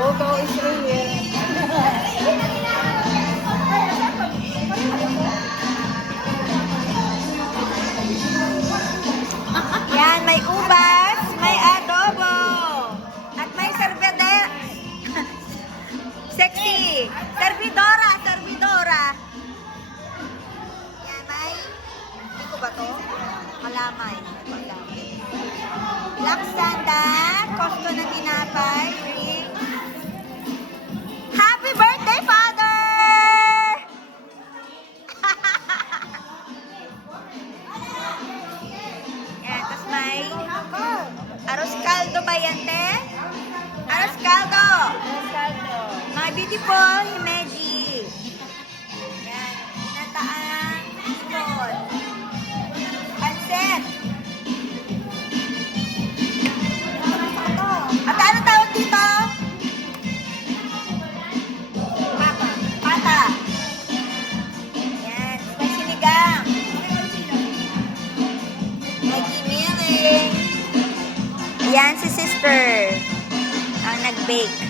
Ogo Israel. Yan, may ubas, may adobo, at may sexy. Servidora. Yan, may, hindi ko ba to? Malamay. Laksanda, kosto ng tinapay, drink. Happy birthday, Father! Yan, tapos may arroz caldo ba yan, te? Arroz caldo. My beautiful Himeji. Yan, nataang ipon. Pansit. At ano tawag dito? Pata. Yan, may sinigang. May giniling. Yan si sister ang nag-bake.